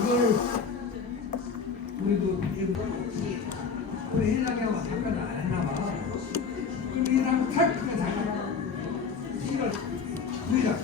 그걸 우리도 우리 헬라교가 잠깐 안 했나 봐. 그럼 이랑 탈크가 잠깐 싫어. 우리가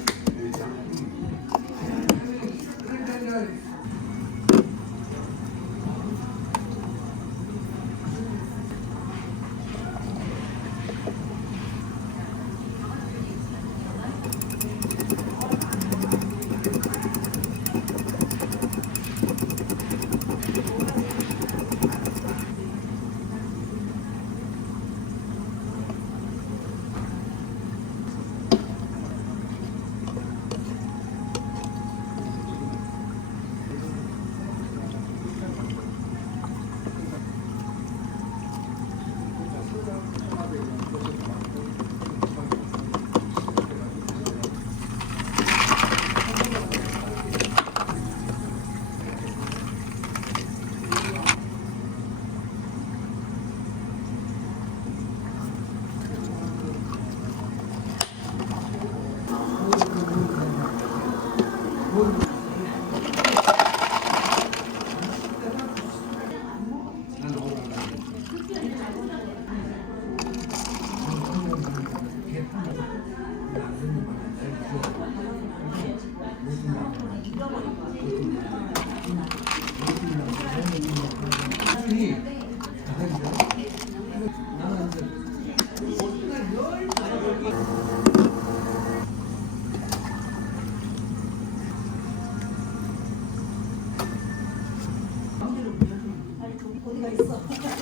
어디가 있어?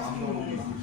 月もね。